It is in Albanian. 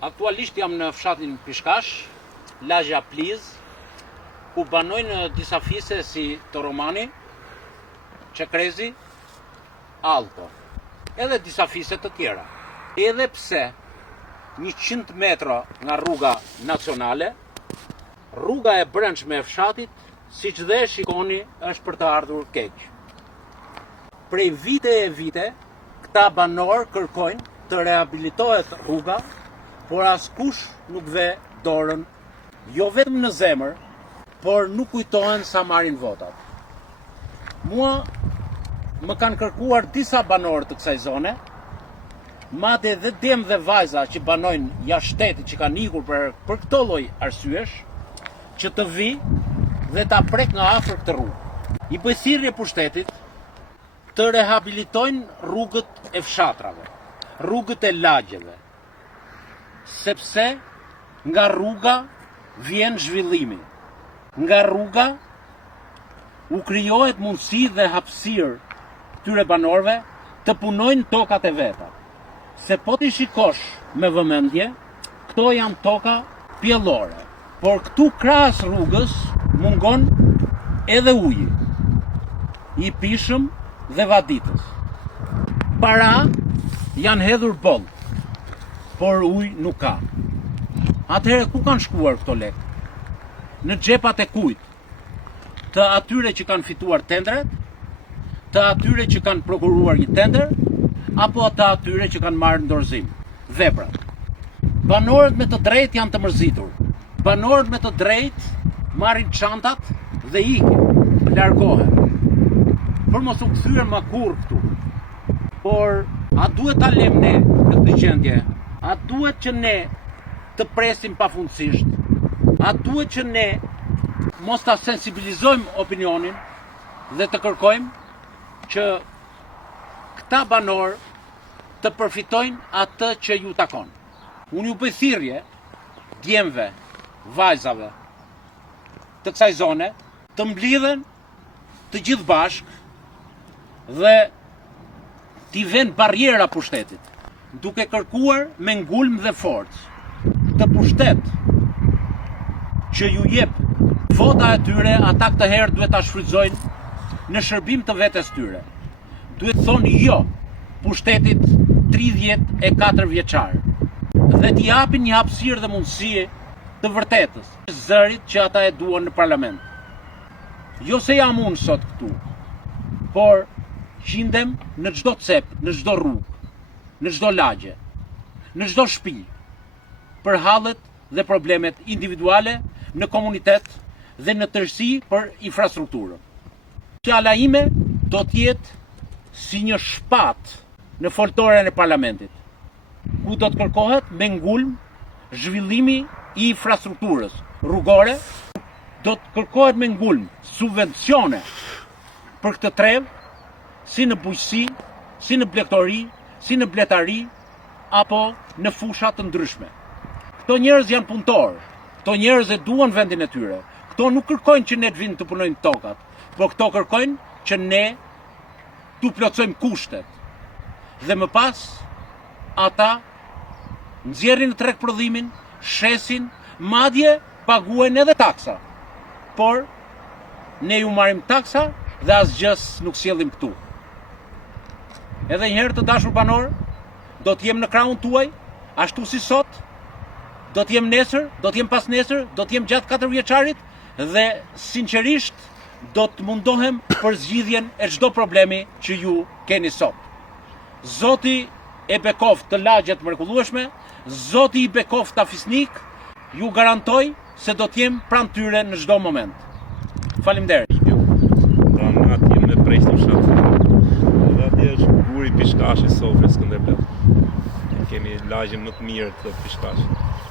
Aktualisht jam në fshatin Pishkash, lagja Pliz, ku banojnë disa fise si Toromani, Çekrezi, Alko, edhe disa fise të tjera. Edhe pse 100 metra nga rruga nacionale, rruga e brendshme e fshatit, siç dhe shikoni, është për të ardhur keq. Prej vite e vite, këta banor kërkojnë të rehabilitohet rruga, por askush nuk ve dorën, jo vetëm në zemër, por nuk kujtohen sa marrin votat. Mua më kanë kërkuar disa banorë të kësaj zone, madje dhe djem dhe vajza që banojnë jashtë shtetit që kanë ikur për këto lloj arsyesh, që të vi dhe ta prek nga afër këtë rrugë. I bëj thirrje pushtetit të rehabilitojnë rrugët e fshatrave, rrugët e lagjeve, sepse nga rruga vjen zhvillimi. Nga rruga u krijohet mundësi dhe hapësirë këtyre banorëve të punojnë tokat e veta. Se po ti shikosh me vëmendje, këto janë toka pjellore, por këtu krahas rrugës mungon edhe uji, i pishëm dhe vaditës. Para janë hedhur boll, por ujë nuk ka. Atëherë ku kanë shkuar këto lekë? Në xhepat e kujt? Të atyre që kanë fituar tendret, të atyre që kanë prokuruar një tender, apo të atyre që kanë marrë në dorëzim veprat. Banorët me të drejtë janë të mërzitur. Banorët me të drejtë marrin çantat dhe ikin, largohen. Për mos u kthyer më kurrë këtu. Por a duhet ta lëmë ne në këtë gjendje? A duhet që ne të presim pafundësisht? A duhet që ne mos ta sensibilizojmë opinionin dhe të kërkojmë që këta banorë të përfitojnë atë që ju takon? Unë ju bëj thirrje djemve, vajzave të kësaj zone të mblidhen të gjithë bashkë dhe t'i vënë barriera pushtetit, duke kërkuar me ngulm dhe forcë të pushtet që ju jep vota e tyre, ata këtë herë duhet ta shfrytëzojnë në shërbim të vetes tyre. Duhet thonë jo pushtetit 34 vjeçar dhe t'i japin një hapësirë dhe mundësi të vërtetës, zërit që ata e duan në parlament. Jo se jam unë sot këtu, por qindem në çdo cep, në çdo rrugë, në çdo lagje, në çdo shtëpi, për hallet dhe problemet individuale në komunitet dhe në tërësi për infrastrukturën. Fjala ime do t'jetë si një shpat në foltoren e parlamentit, ku do të kërkohet me ngulm zhvillimi i infrastrukturës rrugore, do të kërkohet me ngulm subvencione për këtë trev, si në bujqësi, si në blegtori, si në bletari, apo në fushat të ndryshme. Këto njerëz janë punëtorë, këto njerëz e duan vendin e tyre. Këto nuk kërkojnë që ne të vinë të punojnë tokat, por këto kërkojnë që ne t'u plotësojmë kushtet. Dhe më pas, ata nxjerrin në treg prodhimin, shesin, madje paguajnë edhe taksa. Por ne ju marrim taksa dhe asgjës nuk sjellim këtu. Edhe njëherë të dashur banor, do t'jem në krahun tuaj, ashtu si sot, do t'jem nesër, do t'jem pas nesër, do t'jem gjatë 4 vjeçarit dhe sinqerisht do të mundohem për zgjidhjen e çdo problemi që ju keni sot. Zoti e bekoft të lagjet mrekullueshme, Zoti i bekoft ta Fisnik, ju garantoj se do t'jem pranë tyre në çdo moment. Faleminderit. Pra atje me prejtë në fshat. Dhe atje është guri Pishkashi, Sofrë, Skënderbeu. Kemi lagje më të mirë të Pishkashit.